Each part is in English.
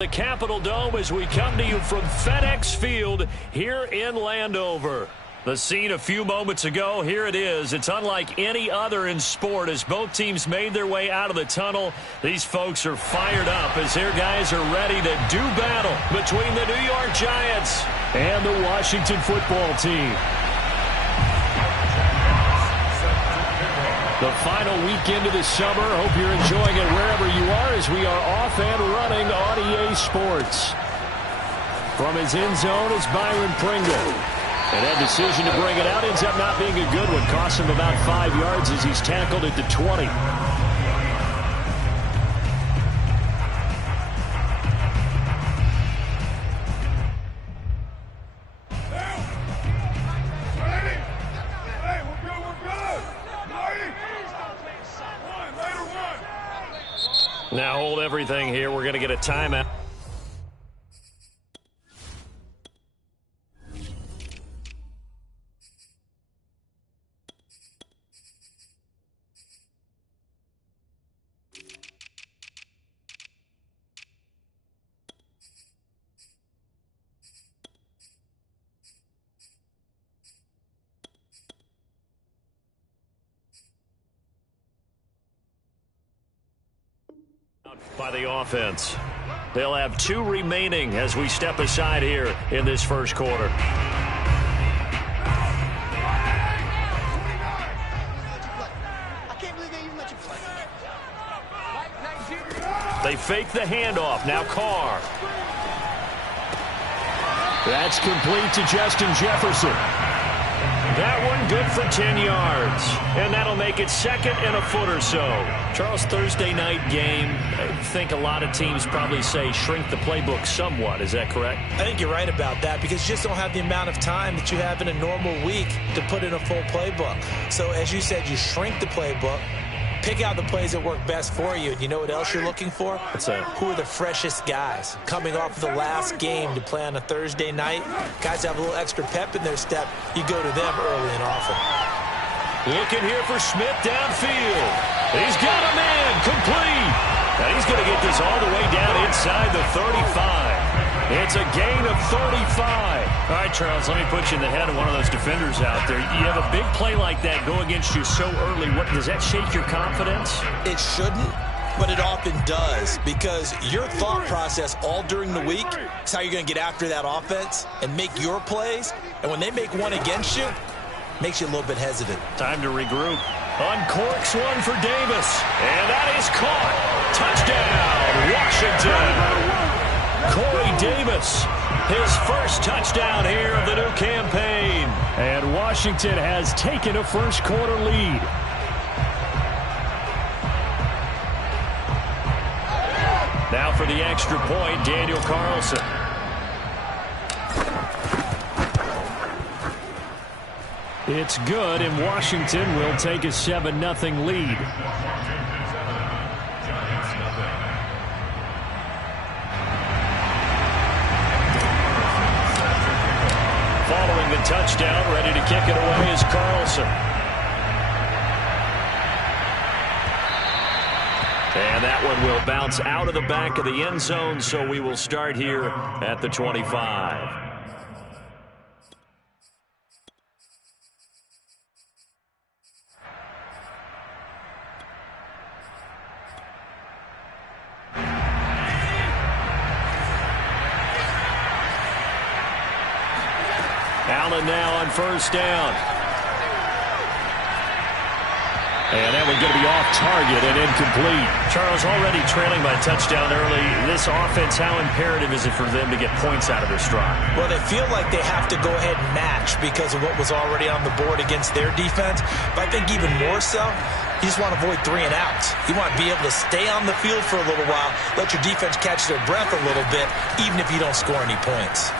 The Capitol Dome as we come to you from FedEx Field here in Landover. The scene a few moments ago, here it is. It's unlike any other in sport as both teams made their way out of the tunnel. These folks are fired up as their guys are ready to do battle between the New York Giants and the Washington football team. The final weekend of the summer. Hope you're enjoying it wherever you are as we are off and running on EA Sports. From his end zone is Byron Pringle. And that decision to bring it out ends up not being a good one. Costs him about 5 yards as he's tackled at the 20. Now hold everything here. We're going to get a timeout. By the offense. They'll have 2 remaining as we step aside here in this first quarter. They fake the handoff. Now Carr. That's complete to Justin Jefferson. That one good for 10 yards. And that'll make it second and a foot or so. Charles, Thursday night game, I think a lot of teams probably say shrink the playbook somewhat. Is that correct? I think you're right about that because you just don't have the amount of time that you have in a normal week to put in a full playbook. So as you said, you shrink the playbook. Pick out the plays that work best for you. And you know what else you're looking for? What's that? Who are the freshest guys? Coming off of the last game to play on a Thursday night, guys have a little extra pep in their step. You go to them early and often. Looking here for Smith downfield. He's got him in. Complete. And he's going to get this all the way down inside the 35. It's a gain of 35. All right, Charles, let me put you in the head of one of those defenders out there. You have a big play like that go against you so early. What, does that shake your confidence? It shouldn't, but it often does because your thought process all during the week is how you're going to get after that offense and make your plays. And when they make one against you, it makes you a little bit hesitant. Time to regroup. Uncorks one for Davis. And that is caught. Touchdown, Washington. Corey Davis, his first touchdown here of the new campaign. And Washington has taken a first quarter lead. Now for the extra point, Daniel Carlson. It's good, and Washington will take a 7-0 lead. Following the touchdown, ready to kick it away is Carlson. And that one will bounce out of the back of the end zone, so we will start here at the 25. Allen now on first down. And that one going to be off target and incomplete. Charles, already trailing by touchdown early. This offense, how imperative is it for them to get points out of their stride? Well, they feel like they have to go ahead and match because of what was already on the board against their defense. But I think even more so, you just want to avoid 3 and outs. You want to be able to stay on the field for a little while, let your defense catch their breath a little bit, even if you don't score any points.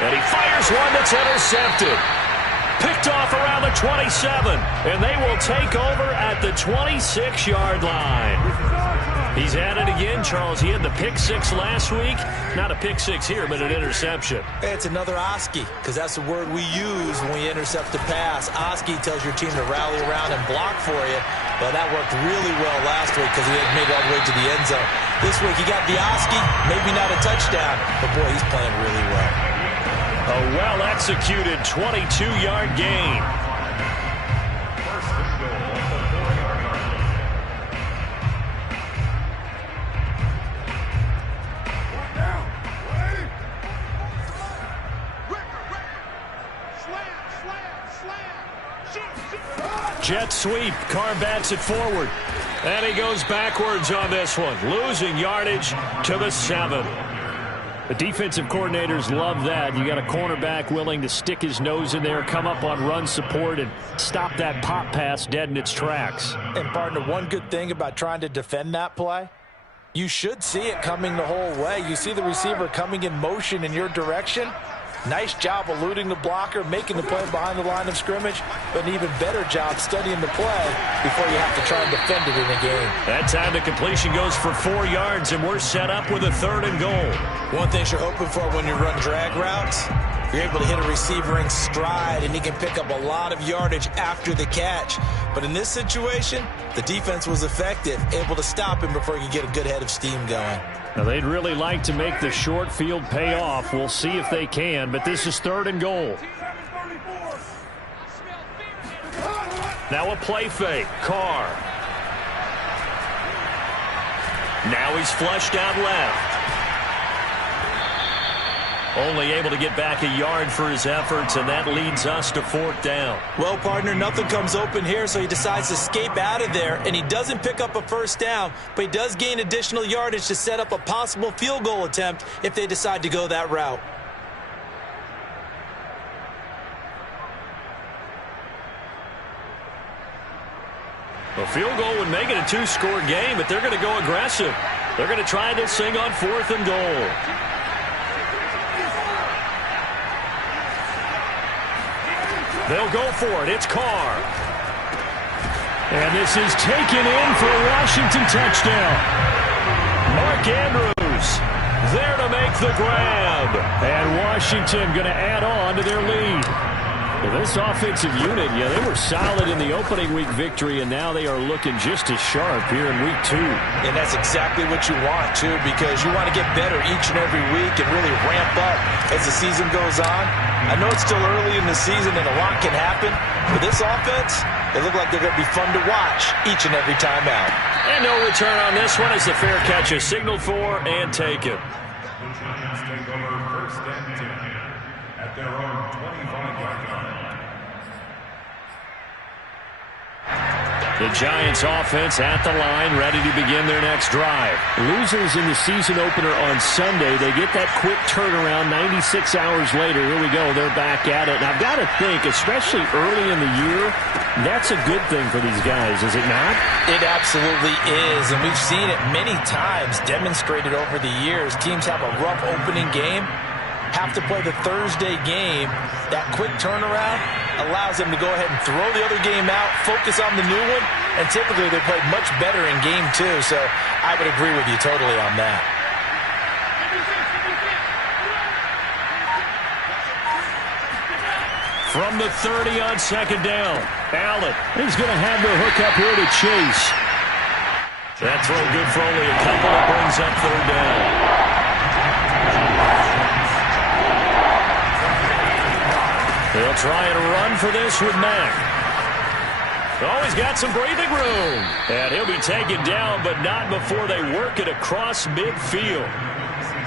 And he fires one that's intercepted. Picked off around the 27. And they will take over at the 26-yard line. He's at it again, Charles. He had the pick 6 last week. Not a pick 6 here, but an interception. It's another Oski, because that's the word we use when we intercept the pass. Oski tells your team to rally around and block for you. Well, that worked really well last week because he didn't make it all the way to the end zone. This week he got the Oski, maybe not a touchdown, but boy, he's playing really well. A well-executed 22-yard gain. Jet sweep. Carr bats it forward. And he goes backwards on this one, losing yardage to the 7. The defensive coordinators love that. You got a cornerback willing to stick his nose in there, come up on run support, and stop that pop pass dead in its tracks. And, partner, one good thing about trying to defend that play, you should see it coming the whole way. You see the receiver coming in motion in your direction. Nice job eluding the blocker, making the play behind the line of scrimmage, but an even better job studying the play before you have to try and defend it in a game. That time to completion goes for 4 yards, and we're set up with a 3rd and goal. One thing you're hoping for when you run drag routes, you're able to hit a receiver in stride, and he can pick up a lot of yardage after the catch. But in this situation, the defense was effective, able to stop him before he could get a good head of steam going. Now, they'd really like to make the short field pay off. We'll see if they can, but this is 3rd and goal. Now a play fake. Carr. Now he's flushed out left. Only able to get back a yard for his efforts, and that leads us to 4th down. Well, partner, nothing comes open here, so he decides to escape out of there, and he doesn't pick up a 1st down, but he does gain additional yardage to set up a possible field goal attempt if they decide to go that route. A field goal would make it a 2-score game, but they're going to go aggressive. They're going to try this thing on 4th and goal. They'll go for it. It's Carr. And this is taken in for a Washington touchdown. Mark Andrews there to make the grab. And Washington going to add on to their lead. Well, this offensive unit, yeah, they were solid in the opening week victory, and now they are looking just as sharp here in week 2. And that's exactly what you want, too, because you want to get better each and every week and really ramp up as the season goes on. I know it's still early in the season and a lot can happen, but this offense, they look like they're going to be fun to watch each and every time out. And no return on this one as the fair catch is signaled for and taken. Take over 1st and 10 at their own 25-yard line. The Giants offense at the line, ready to begin their next drive. Losers in the season opener on Sunday. They get that quick turnaround 96 hours later. Here we go. They're back at it. And I've got to think, especially early in the year, that's a good thing for these guys, is it not? It absolutely is, and we've seen it many times demonstrated over the years. Teams have a rough opening game, have to play the Thursday game. That quick turnaround allows them to go ahead and throw the other game out, focus on the new one, and typically they play much better in game 2, so I would agree with you totally on that. From the 30 on 2nd down, Allen is going to have the hook up here to Chase. That throw good for only a couple. It brings up 3rd down. They'll try and run for this with Mack. Oh, he's got some breathing room. And he'll be taken down, but not before they work it across midfield.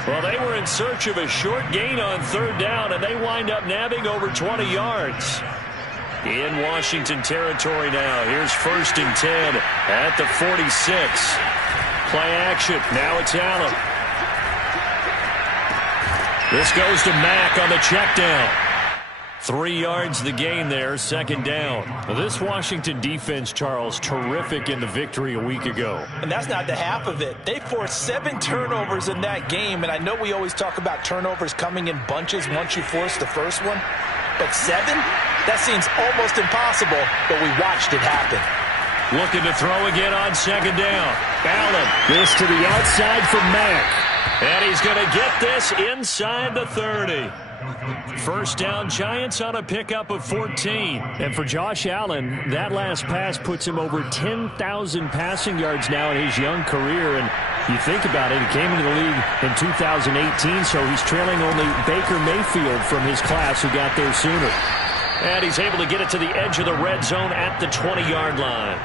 Well, they were in search of a short gain on 3rd down, and they wind up nabbing over 20 yards. In Washington territory now. Here's 1st and 10 at the 46. Play action. Now it's Allen. This goes to Mack on the check down. 3 yards the gain there, 2nd down. Now this Washington defense, Charles, terrific in the victory a week ago. And that's not the half of it. They forced 7 turnovers in that game, and I know we always talk about turnovers coming in bunches once you force the first one. But 7? That seems almost impossible, but we watched it happen. Looking to throw again on 2nd down. Allen. This to the outside for Mack. And he's going to get this inside the 30. First down, Giants on a pickup of 14. And for Josh Allen, that last pass puts him over 10,000 passing yards now in his young career. And you think about it, he came into the league in 2018, so he's trailing only Baker Mayfield from his class who got there sooner. And he's able to get it to the edge of the red zone at the 20-yard line.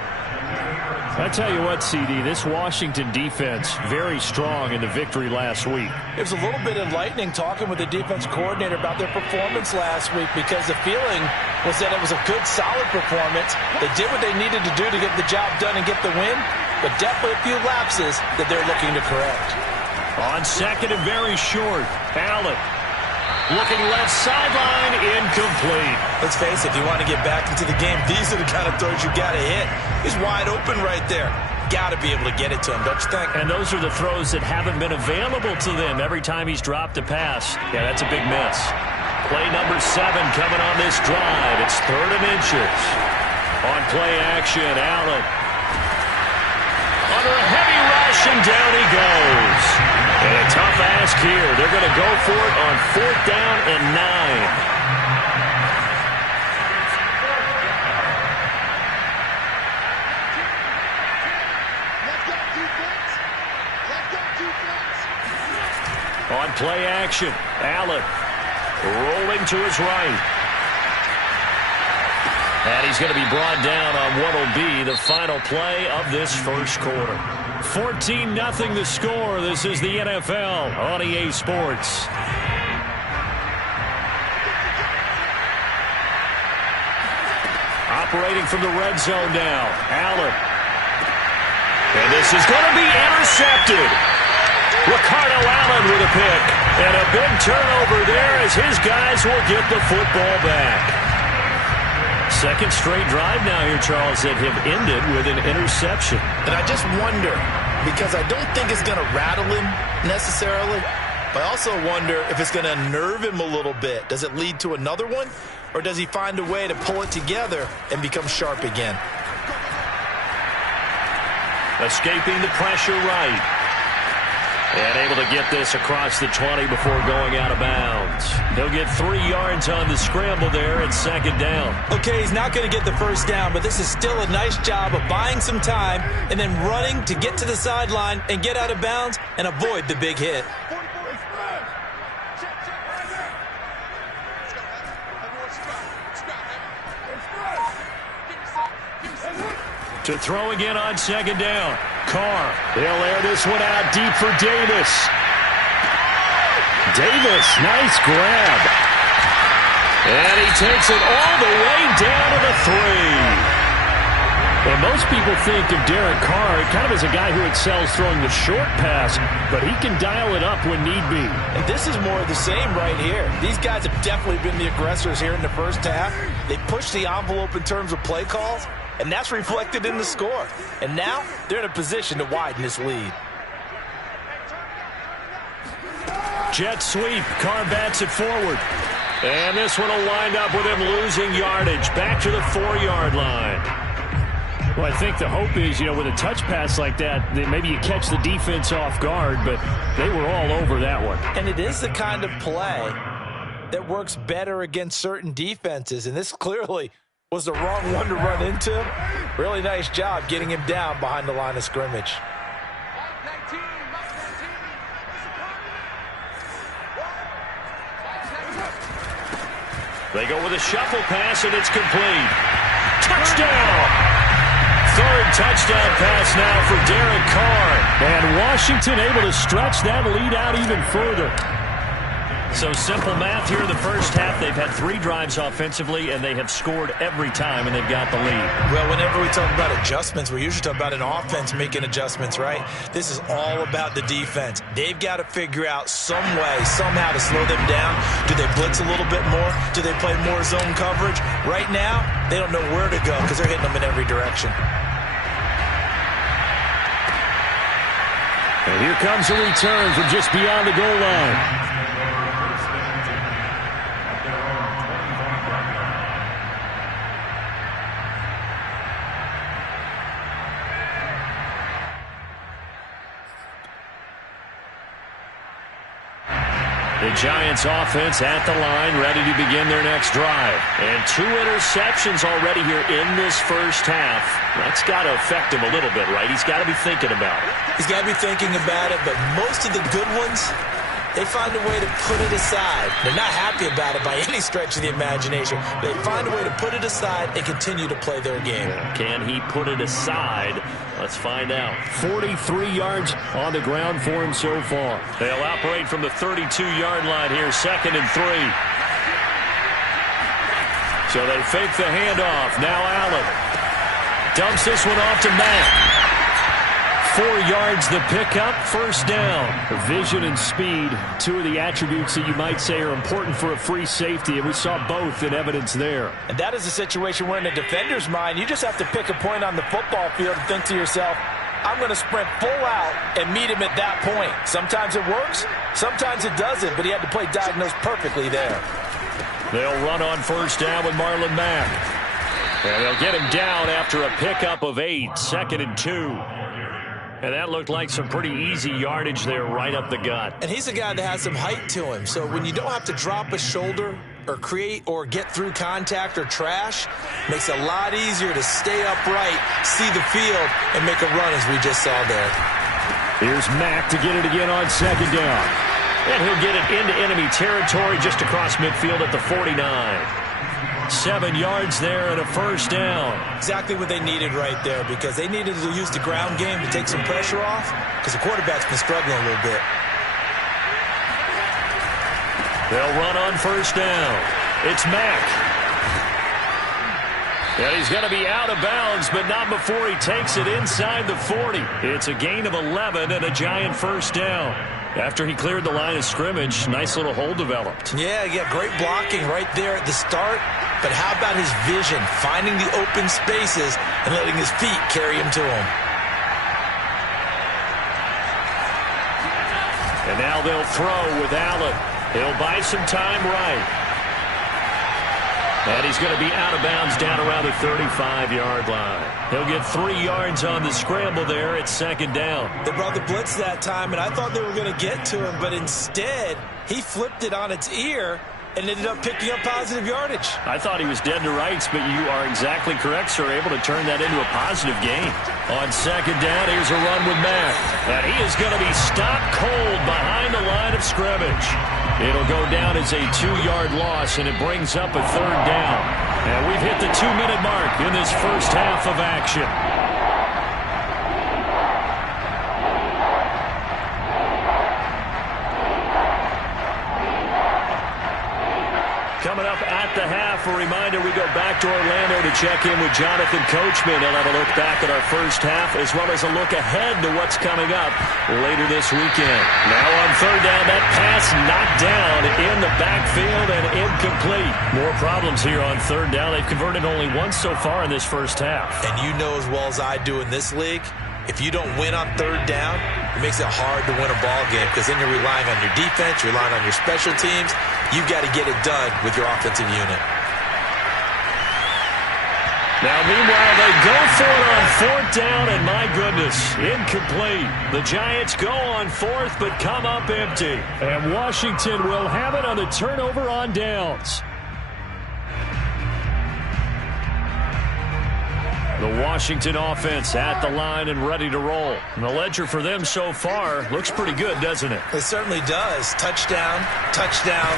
I tell you what, CD, this Washington defense, very strong in the victory last week. It was a little bit enlightening talking with the defense coordinator about their performance last week because the feeling was that it was a good, solid performance. They did what they needed to do to get the job done and get the win, but definitely a few lapses that they're looking to correct. On second and very short, Allen. Looking left sideline, incomplete. Let's face it, if you want to get back into the game, these are the kind of throws you got to hit. He's wide open right there. Got to be able to get it to him, don't you think? And those are the throws that haven't been available to them every time he's dropped a pass. Yeah, that's a big miss. Play number 7 coming on this drive. It's 3rd and inches. On play action, Allen. Under a heavy rush, and down he goes. And a tough ask here. They're going to go for it on 4th down and 9. On play action, Allen rolling to his right. And he's going to be brought down on what will be the final play of this first quarter. 14-0 the score. This is the NFL on EA Sports. Operating from the red zone now, Allen. And this is going to be intercepted. Ricardo Allen with a pick. And a big turnover there as his guys will get the football back. Second straight drive now here, Charles, that have ended with an interception. And I just wonder, because I don't think it's going to rattle him necessarily, but I also wonder if it's going to unnerve him a little bit. Does it lead to another one, or does he find a way to pull it together and become sharp again? Escaping the pressure right. And able to get this across the 20 before going out of bounds. He'll get 3 yards on the scramble there at 2nd down. Okay, he's not going to get the first down, but this is still a nice job of buying some time and then running to get to the sideline and get out of bounds and avoid the big hit. To throw again on 2nd down. Carr. They'll air this one out deep for Davis. Davis, nice grab. And he takes it all the way down to the 3. And most people think of Derek Carr kind of as a guy who excels throwing the short pass, but he can dial it up when need be. And this is more of the same right here. These guys have definitely been the aggressors here in the first half. They pushed the envelope in terms of play calls, and that's reflected in the score. And now they're in a position to widen this lead. Jet sweep. Carr bats it forward. And this one will wind up with him losing yardage. Back to the 4-yard line. Well, I think the hope is, with a touch pass like that maybe you catch the defense off guard, but they were all over that one. And it is the kind of play that works better against certain defenses, and this clearly was the wrong one to run into. Really nice job getting him down behind the line of scrimmage. They go with a shuffle pass, and it's complete. Touchdown! Third touchdown pass now for Derek Carr. And Washington able to stretch that lead out even further. So simple math here in the first half. They've had 3 drives offensively, and they have scored every time, and they've got the lead. Well, whenever we talk about adjustments, we usually talk about an offense making adjustments, right? This is all about the defense. They've got to figure out some way, somehow to slow them down. Do they blitz a little bit more? Do they play more zone coverage? Right now, they don't know where to go because they're hitting them in every direction. And here comes a return from just beyond the goal line. The Giants offense at the line, ready to begin their next drive. And 2 interceptions already here in this first half. That's got to affect him a little bit, right? He's got to be thinking about it. He's got to be thinking about it, but most of the good ones, they find a way to put it aside. They're not happy about it by any stretch of the imagination. They find a way to put it aside and continue to play their game. Can he put it aside? Let's find out. 43 yards on the ground for him so far. They'll operate from the 32-yard line here, 2nd and 3. So they fake the handoff. Now Allen dumps this one off to Mack. 4 yards the pickup, first down. Vision and speed, 2 of the attributes that you might say are important for a free safety, and we saw both in evidence there. And that is a situation where in a defender's mind, you just have to pick a point on the football field and think to yourself, I'm going to sprint full out and meet him at that point. Sometimes it works, sometimes it doesn't, but he had to play diagnosed perfectly there. They'll run on first down with Marlon Mack. And they'll get him down after a pickup of 8, 2nd and 2. And that looked like some pretty easy yardage there right up the gut. And he's a guy that has some height to him. So when you don't have to drop a shoulder or create or get through contact or trash, makes it a lot easier to stay upright, see the field, and make a run as we just saw there. Here's Mack to get it again on 2nd down. And he'll get it into enemy territory just across midfield at the 49. 7 yards there and a first down. Exactly what they needed right there, because they needed to use the ground game to take some pressure off, because the quarterback's been struggling a little bit. They'll run on first down. It's Mack. And he's going to be out of bounds, but not before he takes it inside the 40. It's a gain of 11 and a Giant first down. After he cleared the line of scrimmage, nice little hole developed. Yeah, great blocking right there at the start. But how about his vision, finding the open spaces and letting his feet carry him to him. And now they'll throw with Allen. He'll buy some time right. And he's going to be out of bounds down around the 35-yard line. He'll get 3 yards on the scramble there at 2nd down. They brought the blitz that time, and I thought they were going to get to him, but instead he flipped it on its ear and ended up picking up positive yardage. I thought he was dead to rights, but you are exactly correct, sir. Able to turn that into a positive gain. On 2nd down, here's a run with Mack. And he is going to be stopped cold behind the line of scrimmage. It'll go down as a 2-yard loss, and it brings up a 3rd down. And we've hit the 2-minute mark in this first half of action. Coming up at the half, a reminder, we go back to Orlando to check in with Jonathan Coachman. He'll have a look back at our first half as well as a look ahead to what's coming up later this weekend. Now on 3rd down, that pass knocked down in the backfield and incomplete. More problems here on 3rd down. They've converted only once so far in this first half. And you know as well as I do in this league, if you don't win on 3rd down, it makes it hard to win a ball game, because then you're relying on your defense, you're relying on your special teams. You've got to get it done with your offensive unit. Now, meanwhile, they go for it on 4th down, and my goodness, incomplete. The Giants go on 4th, but come up empty. And Washington will have it on the turnover on downs. The Washington offense at the line and ready to roll. And the ledger for them so far looks pretty good, doesn't it? It certainly does. Touchdown, touchdown.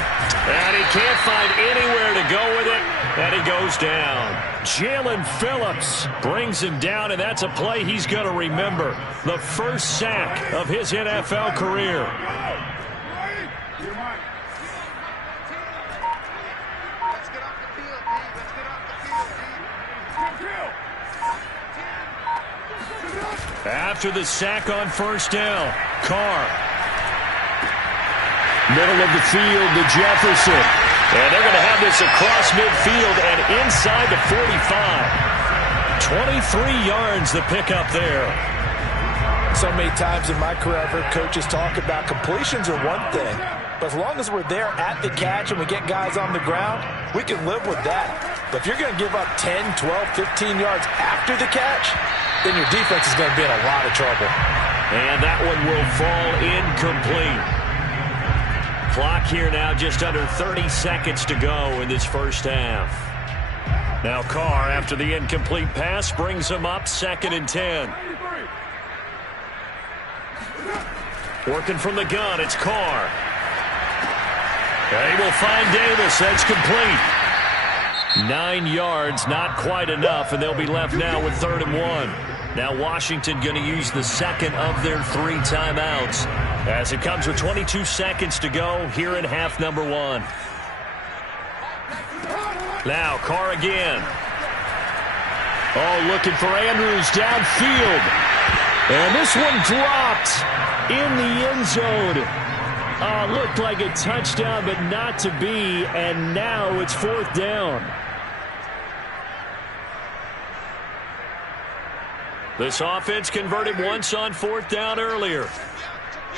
And he can't find anywhere to go with it, and he goes down. Jalen Phillips brings him down, and that's a play he's going to remember. The first sack of his NFL career. After the sack on 1st down, Carr. Middle of the field to Jefferson. And they're going to have this across midfield and inside the 45. 23 yards the pickup there. So many times in my career, I've heard coaches talk about completions are one thing. But as long as we're there at the catch and we get guys on the ground, we can live with that. But if you're going to give up 10, 12, 15 yards after the catch, then your defense is going to be in a lot of trouble. And that one will fall incomplete. Clock here now, just under 30 seconds to go in this first half. Now Carr, after the incomplete pass, brings him up 2nd and 10. Working from the gun, it's Carr. They will find Davis. That's complete. 9 yards, not quite enough, and they'll be left now with 3rd and 1. Now Washington going to use the second of their 3 timeouts as it comes with 22 seconds to go here in half number 1. Now Carr again. Oh, looking for Andrews downfield. And this one dropped in the end zone. Looked like a touchdown, but not to be, and now it's 4th down. This offense converted once on 4th down earlier.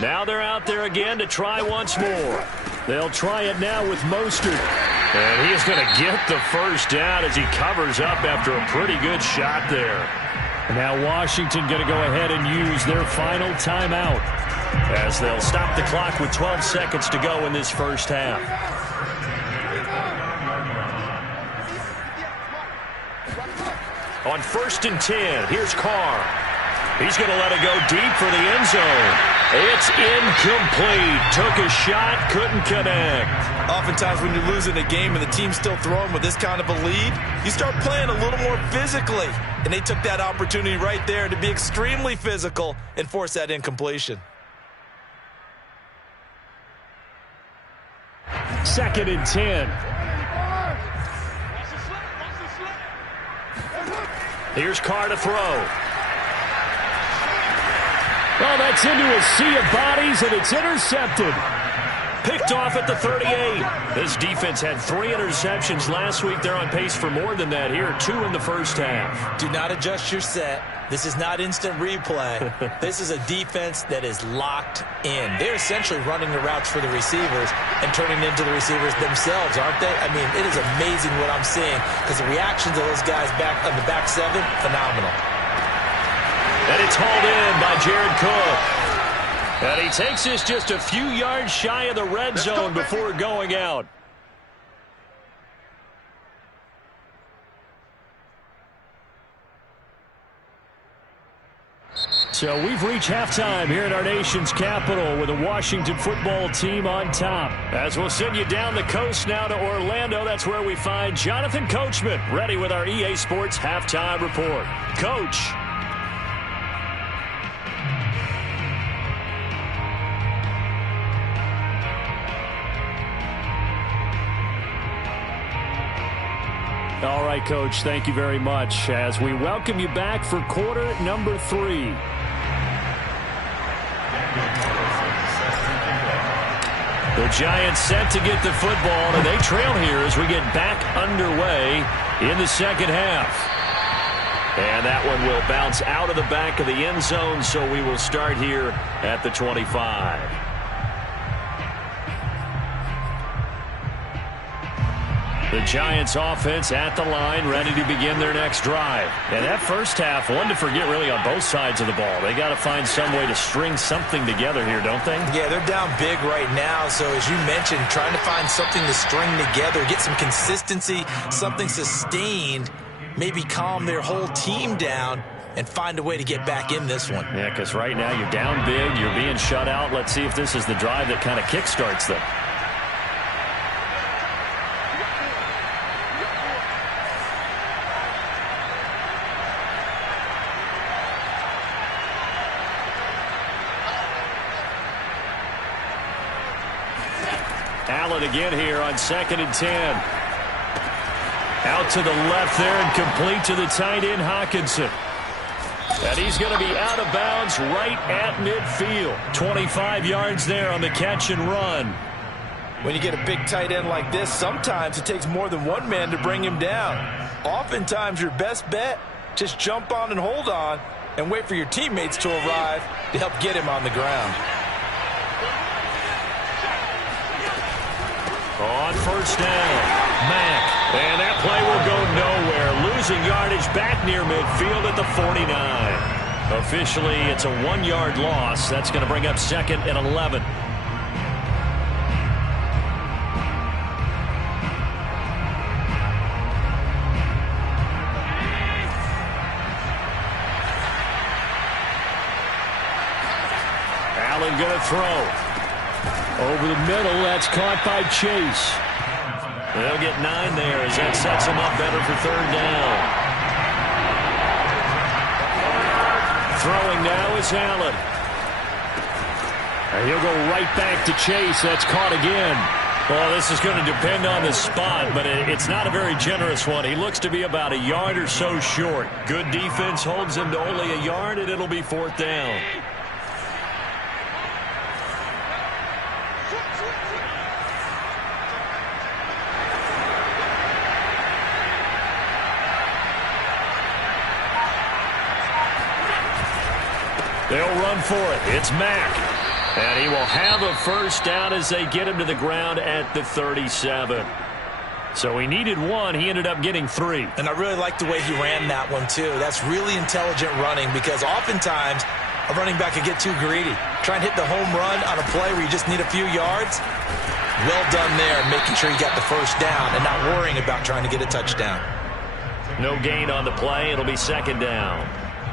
Now they're out there again to try once more. They'll try it now with Mostert. And he's going to get the first down as he covers up after a pretty good shot there. Now Washington going to go ahead and use their final timeout as they'll stop the clock with 12 seconds to go in this first half. On 1st and 10, here's Carr. He's going to let it go deep for the end zone. It's incomplete. Took a shot, couldn't connect. Oftentimes when you're losing a game and the team's still throwing with this kind of a lead, you start playing a little more physically. And they took that opportunity right there to be extremely physical and force that incompletion. 2nd and 10. Here's Carr to throw. Well, that's into a sea of bodies, and it's intercepted. Picked off at the 38. This defense had 3 interceptions last week. They're on pace for more than that here. 2 in the first half. Do not adjust your set. This is not instant replay. This is a defense that is locked in. They're essentially running the routes for the receivers and turning into the receivers themselves, aren't they? I mean, it is amazing what I'm seeing because the reactions of those guys back on the back 7, phenomenal. And it's hauled in by Jared Cook. And he takes this just a few yards shy of the red zone before going out. So we've reached halftime here at our nation's capital with the Washington football team on top. As we'll send you down the coast now to Orlando, that's where we find Jonathan Coachman ready with our EA Sports halftime report. Coach. All right, Coach, thank you very much as we welcome you back for quarter number 3. The Giants set to get the football, and they trail here as we get back underway in the second half. And that one will bounce out of the back of the end zone, so we will start here at the 25. The Giants offense at the line, ready to begin their next drive. And that first half, one to forget really on both sides of the ball. They got to find some way to string something together here, don't they? Yeah, they're down big right now. So as you mentioned, trying to find something to string together, get some consistency, something sustained, maybe calm their whole team down and find a way to get back in this one. Yeah, because right now you're down big, you're being shut out. Let's see if this is the drive that kind of kickstarts them. Allen again here on 2nd and 10. Out to the left there and complete to the tight end, Hockenson. And he's going to be out of bounds right at midfield. 25 yards there on the catch and run. When you get a big tight end like this, sometimes it takes more than one man to bring him down. Oftentimes your best bet, just jump on and hold on and wait for your teammates to arrive to help get him on the ground. On first down, Mack. And that play will go nowhere. Losing yardage back near midfield at the 49. Officially, it's a 1-yard loss. That's going to bring up 2nd and 11. Allen going to throw. Over the middle, that's caught by Chase. They'll get 9 there as that sets him up better for third down. Throwing now is Allen. And he'll go right back to Chase. That's caught again. Well, this is going to depend on the spot, but it's not a very generous one. He looks to be about a yard or so short. Good defense holds him to only a yard, and it'll be fourth down. They'll run for it. It's Mack. And he will have a first down as they get him to the ground at the 37. So he needed 1. He ended up getting 3. And I really like the way he ran that one, too. That's really intelligent running because oftentimes a running back can get too greedy. Try and hit the home run on a play where you just need a few yards. Well done there, making sure you got the first down and not worrying about trying to get a touchdown. No gain on the play. It'll be second down.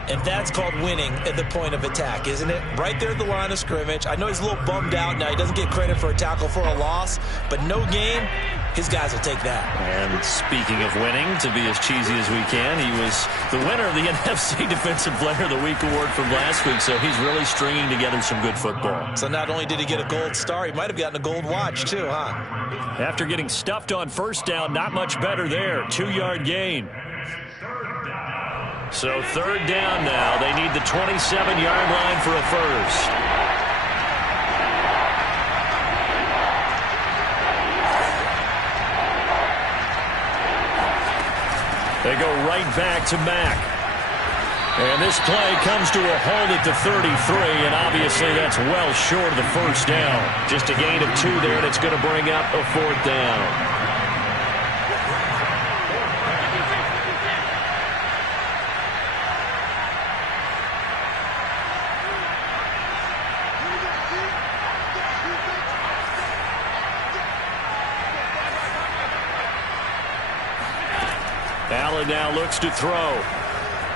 And that's called winning at the point of attack, isn't it? Right there at the line of scrimmage. I know he's a little bummed out now. He doesn't get credit for a tackle for a loss, but no gain, his guys will take that. And speaking of winning, to be as cheesy as we can, he was the winner of the NFC Defensive Player of the Week award from last week, so he's really stringing together some good football. So not only did he get a gold star, he might have gotten a gold watch too, huh? After getting stuffed on first down, not much better there. 2-yard gain. So third down now. They need the 27-yard line for a first. They go right back to Mack. And this play comes to a halt at the 33, and obviously that's well short of the first down. Just a gain of 2 there, and it's going to bring up a fourth down. Allen now looks to throw.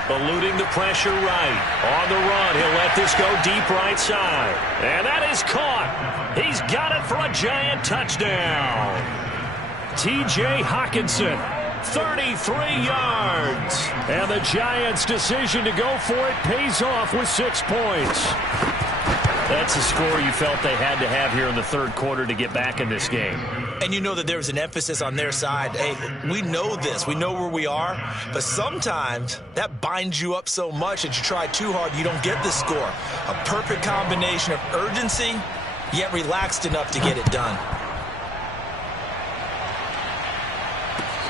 Eluding the pressure right. On the run, he'll let this go deep right side. And that is caught. He's got it for a giant touchdown. T.J. Hockenson, 33 yards. And the Giants' decision to go for it pays off with 6 points. That's a score you felt they had to have here in the third quarter to get back in this game. And you know that there was an emphasis on their side. Hey, we know this. We know where we are. But sometimes that binds you up so much that you try too hard, you don't get the score. A perfect combination of urgency, yet relaxed enough to get it done.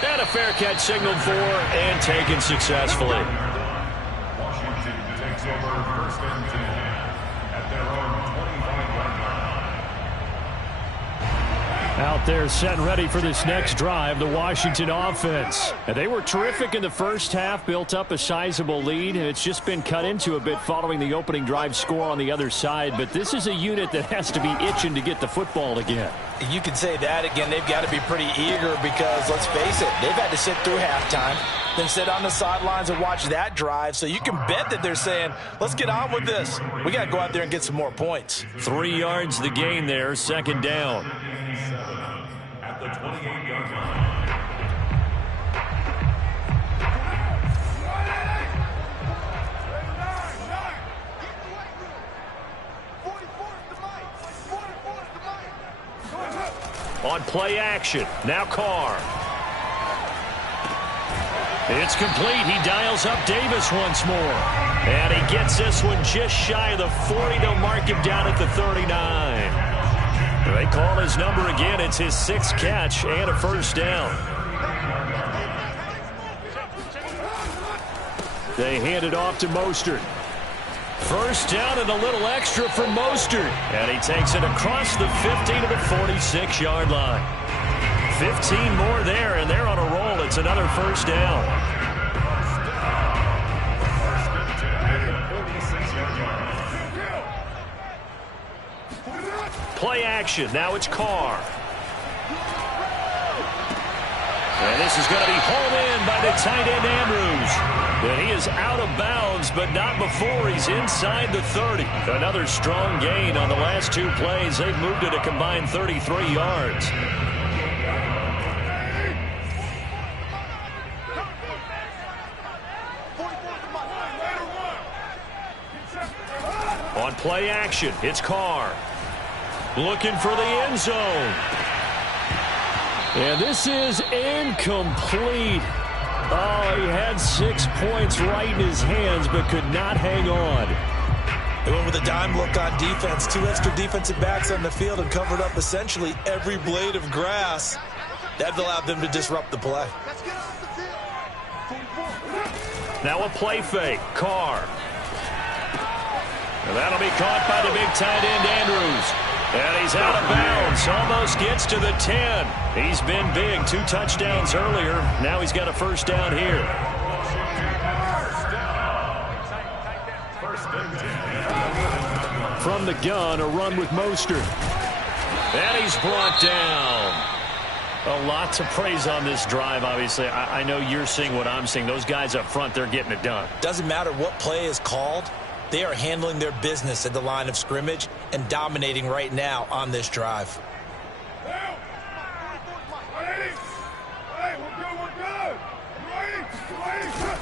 And a fair catch signaled for and taken successfully. Washington takes over first and 10 at their own 25-yard line. Out there set and ready for this next drive, the Washington offense. And they were terrific in the first half, built up a sizable lead. It's just been cut into a bit following the opening drive score on the other side. But this is a unit that has to be itching to get the football again. You can say that again. They've got to be pretty eager because, let's face it, they've had to sit through halftime, then sit on the sidelines and watch that drive. So you can bet that they're saying, let's get on with this. We got to go out there and get some more points. 3 yards the gain there, second down. At the 28-yard line. On play action, now Carr. It's complete. He dials up Davis once more. And he gets this one just shy of the 40. They'll mark him down at the 39. They call his number again. It's his 6th catch and a first down. They hand it off to Mostert. First down and a little extra for Mostert. And he takes it across the 50 to the 46-yard line. 15 more there, and they're on a roll. It's another first down. Play action. Now it's Carr. And this is going to be hauled in by the tight end Andrews. And he is out of bounds, but not before he's inside the 30. Another strong gain on the last 2 plays. They've moved it a combined 33 yards. On play action, it's Carr. Looking for the end zone. And this is incomplete. Oh, he had 6 points right in his hands, but could not hang on. They went with a dime look on defense. 2 extra defensive backs on the field and covered up essentially every blade of grass. That allowed them to disrupt the play. Now a play fake. Carr. And that'll be caught by the big tight end Andrews. And he's out of bounds. Almost gets to the 10. He's been big. 2 touchdowns earlier. Now he's got a first down here. From the gun, a run with Mostert. And he's brought down. A lot to praise on this drive, obviously. I know you're seeing what I'm seeing. Those guys up front, they're getting it done. Doesn't matter what play is called. They are handling their business at the line of scrimmage and dominating right now on this drive.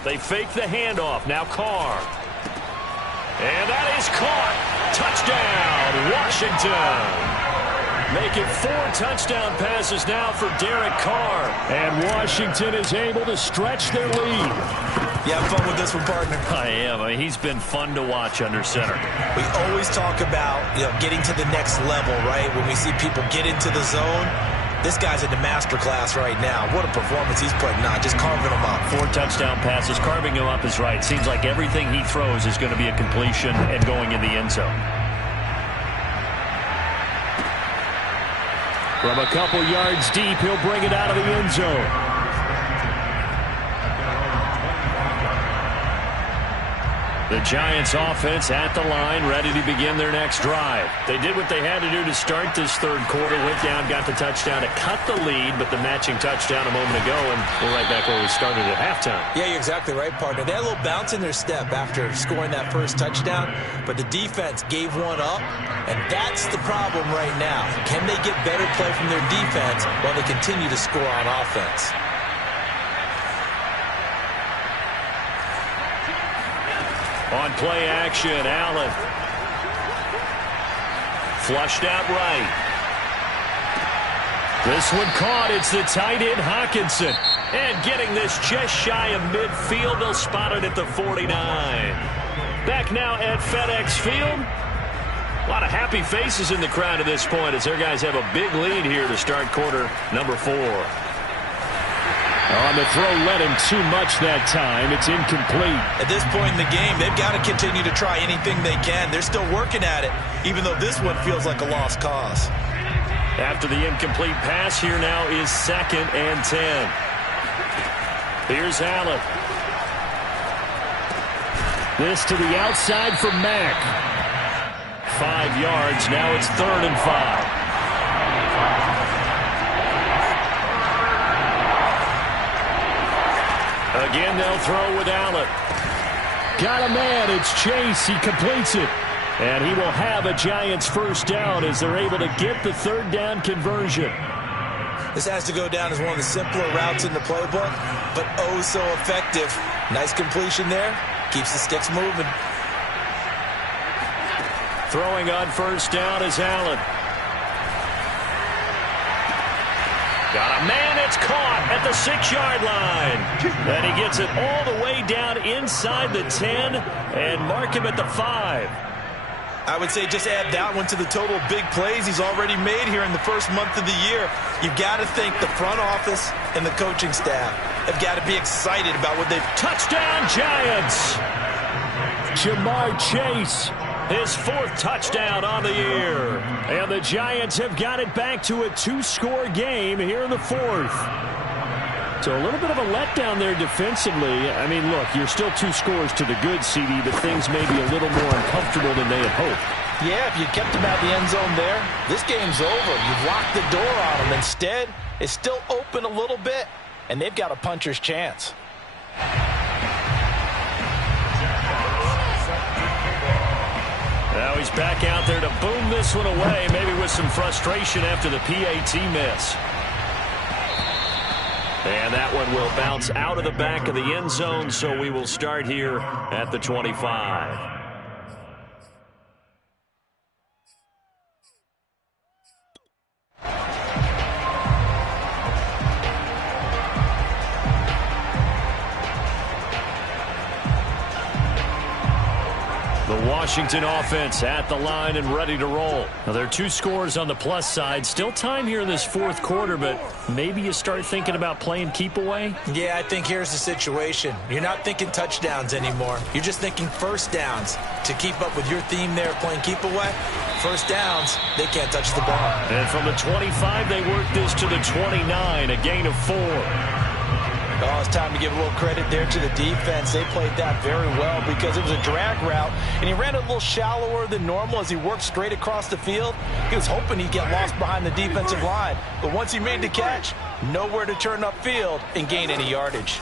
They fake the handoff. Now Carr. And that is caught. Touchdown, Washington. Making 4 touchdown passes now for Derek Carr. And Washington is able to stretch their lead. You have fun with this one, partner? I am. I mean, he's been fun to watch under center. We always talk about, getting to the next level, right? When we see people get into the zone, this guy's in the master class right now. What a performance he's putting on, just carving them up. 4 touchdown passes. Carving him up is right. Seems like everything he throws is going to be a completion and going in the end zone. From a couple yards deep, he'll bring it out of the end zone. The Giants offense at the line, ready to begin their next drive. They did what they had to do to start this third quarter. Went down, got the touchdown to cut the lead, but the matching touchdown a moment ago, and we're right back where we started at halftime. Yeah, you're exactly right, partner. They had a little bounce in their step after scoring that first touchdown, but the defense gave one up, and that's the problem right now. Can they get better play from their defense while they continue to score on offense? On play action, Allen. Flushed out right. This one caught. It's the tight end, Hockenson. And getting this just shy of midfield. They'll spot it at the 49. Back now at FedEx Field. A lot of happy faces in the crowd at this point as their guys have a big lead here to start quarter number 4. On the throw, led him too much that time. It's incomplete. At this point in the game, they've got to continue to try anything they can. They're still working at it, even though this one feels like a lost cause. After the incomplete pass, here now is 2nd and 10. Here's Allen. This to the outside for Mack. 5 yards. Now it's 3rd and 5. Again, they'll throw with Allen. Got a man. It's Chase. He completes it. And he will have a Giants first down as they're able to get the 3rd down conversion. This has to go down as one of the simpler routes in the playbook, but oh so effective. Nice completion there. Keeps the sticks moving. Throwing on first down is Allen. Got a man, it's caught at the 6-yard line. And he gets it all the way down inside the 10 and mark him at the 5. I would say just add that one to the total big plays he's already made here in the first month of the year. You've got to think the front office and the coaching staff have got to be excited about what they've... Touchdown, Giants! Jamar Chase. His 4th touchdown on the year. And the Giants have got it back to a 2-score game here in the 4th. So a little bit of a letdown there defensively. I mean, look, you're still 2 scores to the good, CD, but things may be a little more uncomfortable than they had hoped. Yeah, if you kept them out the end zone there, this game's over. You've locked the door on them. Instead, it's still open a little bit, and they've got a puncher's chance. Now he's back out there to boom this one away, maybe with some frustration after the PAT miss. And that one will bounce out of the back of the end zone, so we will start here at the 25. The Washington offense at the line and ready to roll. Now, there are 2 scores on the plus side. Still time here in this fourth quarter, but maybe you start thinking about playing keep away? Yeah, I think here's the situation. You're not thinking touchdowns anymore. You're just thinking first downs. To keep up with your theme there, playing keep away, first downs, they can't touch the ball. And from the 25, they work this to the 29, a gain of 4. Oh, it's time to give a little credit there to the defense. They played that very well because it was a drag route, and he ran it a little shallower than normal as he worked straight across the field. He was hoping he'd get lost behind the defensive line, but once he made the catch, nowhere to turn upfield and gain any yardage.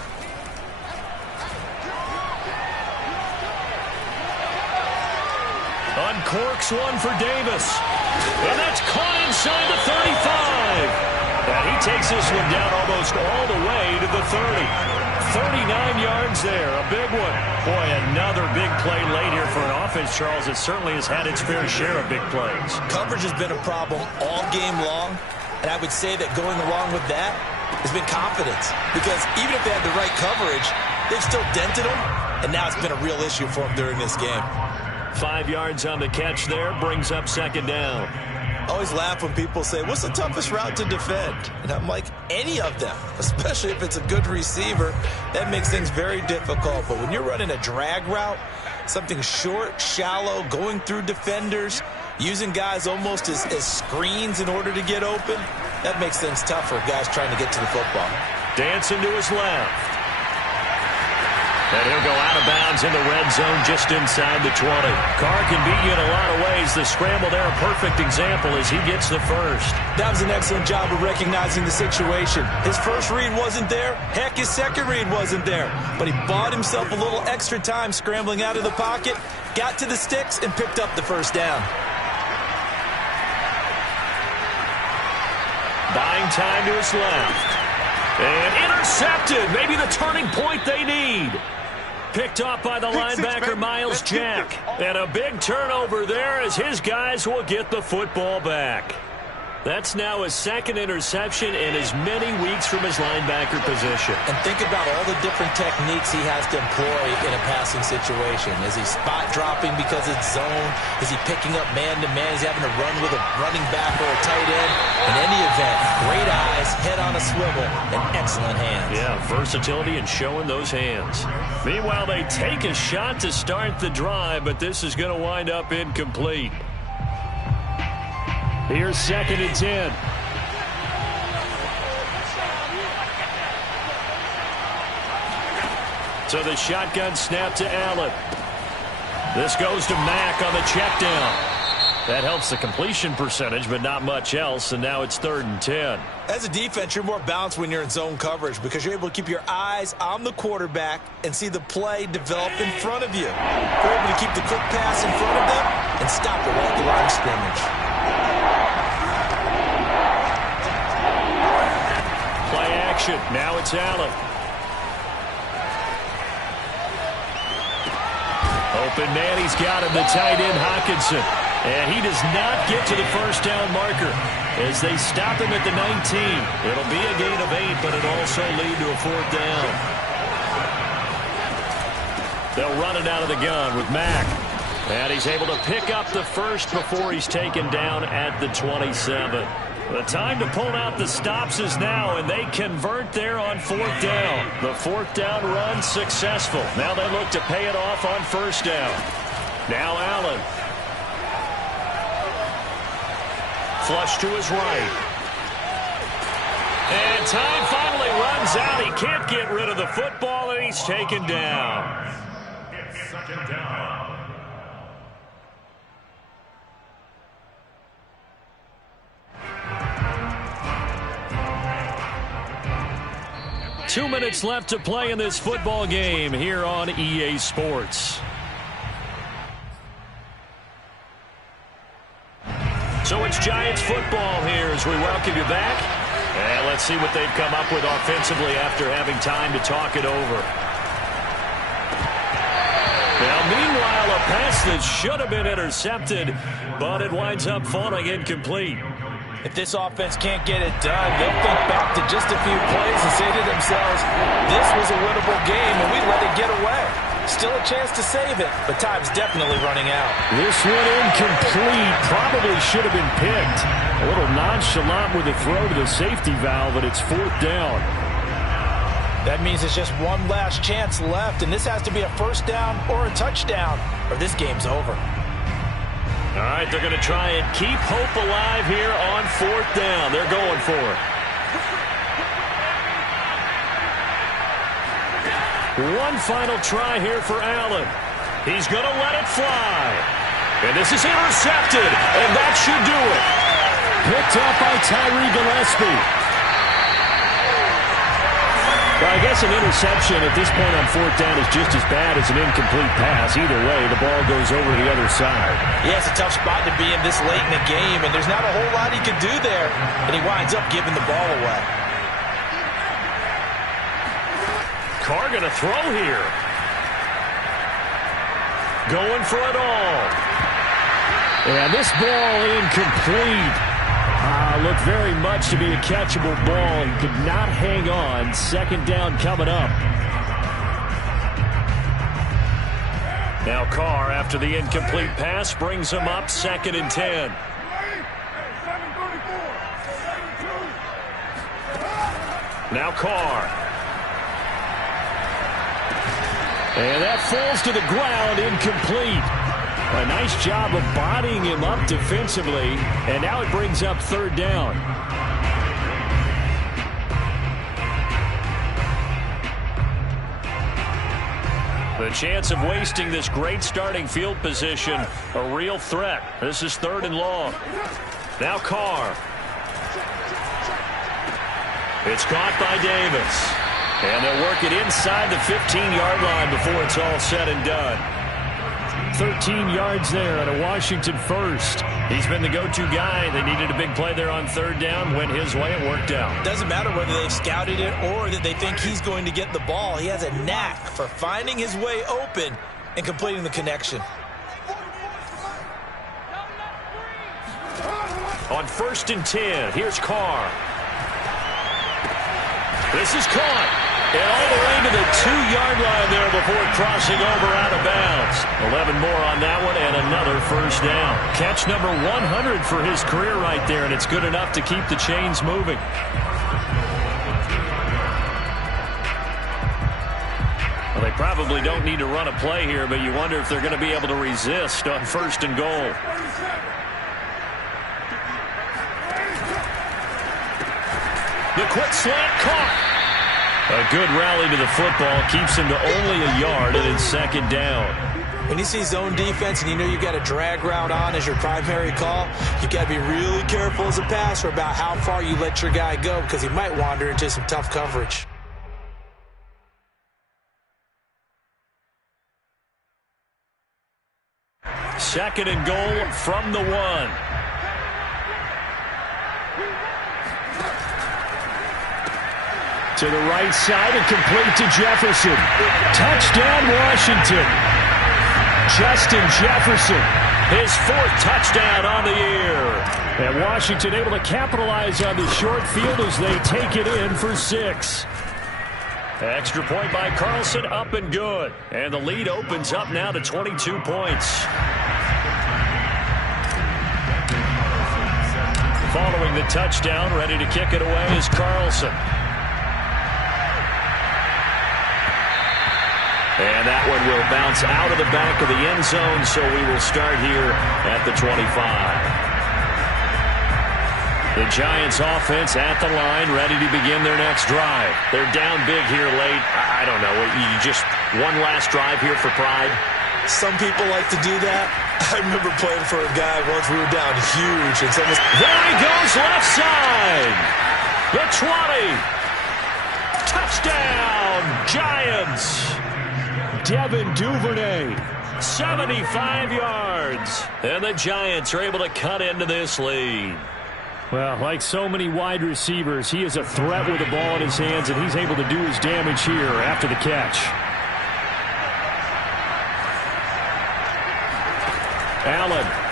Uncorks one for Davis, and that's caught inside the 35. And he takes this one down almost all the way to the 30. 39 yards there, a big one. Boy, another big play late here for an offense, Charles, that certainly has had its fair share of big plays. Coverage has been a problem all game long, and I would say that going along with that has been confidence. Because even if they had the right coverage, they've still dented them, and now it's been a real issue for them during this game. 5 yards on the catch there, brings up second down. I always laugh when people say, what's the toughest route to defend? And I'm like, any of them, especially if it's a good receiver. That makes things very difficult. But when you're running a drag route, something short, shallow, going through defenders, using guys almost as screens in order to get open, that makes things tough for guys trying to get to the football. Dancing to his left. And he'll go out of bounds in the red zone just inside the 20. Carr can beat you in a lot of ways. The scramble there, a perfect example as he gets the first. That was an excellent job of recognizing the situation. His first read wasn't there. Heck, his second read wasn't there. But he bought himself a little extra time scrambling out of the pocket, got to the sticks, and picked up the first down. Buying time to his left. And intercepted. Maybe the turning point they need. Picked off by the linebacker, Miles Jack. And a big turnover there as his guys will get the football back. That's now his second interception in as many weeks from his linebacker position. And think about all the different techniques he has to employ in a passing situation. Is he spot dropping because it's zone? Is he picking up man-to-man? Is he having to run with a running back or a tight end? In any event, great eyes, head on a swivel, and excellent hands. Yeah, versatility and showing those hands. Meanwhile, they take a shot to start the drive, but this is going to wind up incomplete. Here's 2nd and 10. So the shotgun snap to Allen. This goes to Mack on the check down. That helps the completion percentage, but not much else, and now it's 3rd and 10. As a defense, you're more balanced when you're in zone coverage because you're able to keep your eyes on the quarterback and see the play develop in front of you. You're able to keep the quick pass in front of them and stop it right at the line of scrimmage. Play action. Now it's Allen. Open man, he's got him, the tight end, Hockenson. And he does not get to the first down marker as they stop him at the 19. It'll be a gain of 8, but it'll also lead to a 4th down. They'll run it out of the gun with Mack. And he's able to pick up the first before he's taken down at the 27. The time to pull out the stops is now, and they convert there on 4th down. The 4th down run successful. Now they look to pay it off on 1st down. Now Allen. Flush to his right. And time finally runs out. He can't get rid of the football, and he's taken down. It's 2nd down. 2 minutes left to play in this football game here on EA Sports. So it's Giants football here as we welcome you back. And let's see what they've come up with offensively after having time to talk it over. Now, meanwhile, a pass that should have been intercepted, but it winds up falling incomplete. If this offense can't get it done, they'll think back to just a few plays and say to themselves, this was a winnable game and we let it get away. Still a chance to save it, but time's definitely running out. This one incomplete. Probably should have been picked. A little nonchalant with a throw to the safety valve, and it's 4th down. That means it's just one last chance left, and this has to be a 1st down or a touchdown, or this game's over. All right, they're going to try and keep hope alive here on 4th down. They're going for it. One final try here for Allen. He's going to let it fly. And this is intercepted, and that should do it. Picked up by Tyree Gillespie. Well, I guess an interception at this point on 4th down is just as bad as an incomplete pass. Either way, the ball goes over the other side. Yeah, it's a tough spot to be in this late in the game, and there's not a whole lot he can do there, and he winds up giving the ball away. Carr going to throw here. Going for it all. And this ball incomplete. Looked very much to be a catchable ball and could not hang on. 2nd down coming up. Now Carr, after the incomplete pass, brings him up 2nd and 10. Now Carr. And that falls to the ground, incomplete. A nice job of bodying him up defensively, and now it brings up 3rd down. The chance of wasting this great starting field position, a real threat. This is 3rd and long. Now Carr. It's caught by Davis. And they'll work it inside the 15-yard line before it's all said and done. 13 yards there on a Washington 1st. He's been the go-to guy. They needed a big play there on 3rd down. Went his way. It worked out. Doesn't matter whether they've scouted it or that they think he's going to get the ball. He has a knack for finding his way open and completing the connection. On 1st and 10, here's Carr. This is caught. And all the way to the 2-yard line there before crossing over out of bounds. 11 more on that one and another 1st down. Catch number 100 for his career right there, and it's good enough to keep the chains moving. Well, they probably don't need to run a play here, but you wonder if they're going to be able to resist on 1st and goal. The quick slant caught. A good rally to the football keeps him to only a yard, and it's 2nd down. When you see zone defense and you know you've got a drag route on as your primary call, you've got to be really careful as a passer about how far you let your guy go because he might wander into some tough coverage. Second and goal from the 1. To the right side and complete to Jefferson. Touchdown, Washington. Justin Jefferson, his 4th touchdown on the year. And Washington able to capitalize on the short field as they take it in for 6. Extra point by Carlson, up and good. And the lead opens up now to 22 points. Following the touchdown, ready to kick it away is Carlson. And that one will bounce out of the back of the end zone, so we will start here at the 25. The Giants offense at the line, ready to begin their next drive. They're down big here late. I don't know. You just one last drive here for pride? Some people like to do that. I remember playing for a guy once we were down huge. And someone... There he goes, left side. The 20. Touchdown, Giants! Devin Duvernay, 75 yards. And the Giants are able to cut into this lead. Well, like so many wide receivers, he is a threat with the ball in his hands, and he's able to do his damage here after the catch. Allen.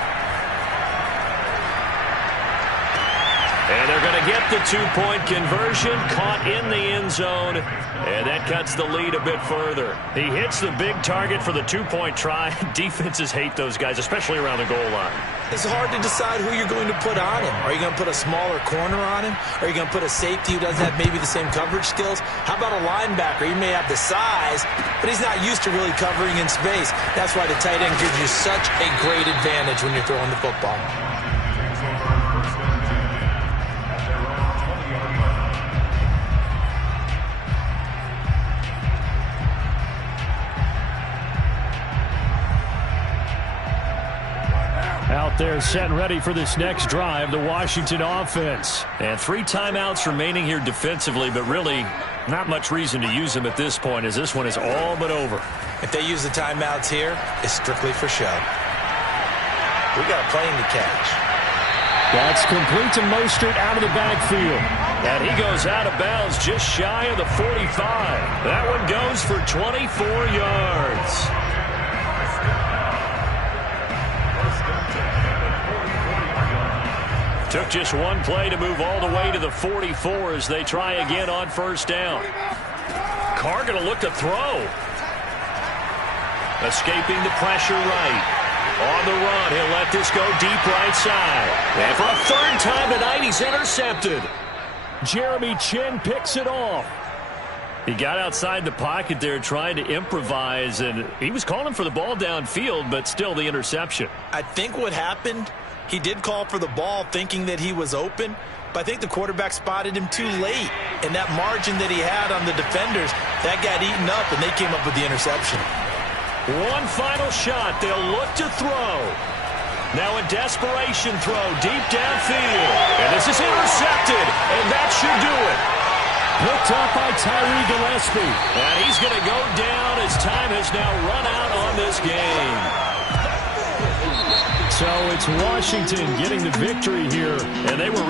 And they're going to get the two-point conversion, caught in the end zone, and that cuts the lead a bit further. He hits the big target for the two-point try. Defenses hate those guys, especially around the goal line. It's hard to decide who you're going to put on him. Are you going to put a smaller corner on him? Are you going to put a safety who doesn't have maybe the same coverage skills? How about a linebacker? He may have the size, but he's not used to really covering in space. That's why the tight end gives you such a great advantage when you're throwing the football. Out there set and ready for this next drive, the Washington offense. And 3 timeouts remaining here defensively, but really not much reason to use them at this point as this one is all but over. If they use the timeouts here, it's strictly for show. We got a plane to catch. That's complete to Mostert out of the backfield. And he goes out of bounds just shy of the 45. That one goes for 24 yards. Took just one play to move all the way to the 44 as they try again on first down. Carr going to look to throw. Escaping the pressure right. On the run, he'll let this go deep right side. And for a third time tonight, he's intercepted. Jeremy Chinn picks it off. He got outside the pocket there trying to improvise, and he was calling for the ball downfield, but still the interception. I think what happened, he did call for the ball thinking that he was open, but I think the quarterback spotted him too late. And that margin that he had on the defenders, that got eaten up, and they came up with the interception. One final shot. They'll look to throw. Now a desperation throw deep downfield. And this is intercepted, and that should do it. Picked up by Tyree Gillespie. And he's going to go down as time has now run out on this game. So it's Washington getting the victory here, and they were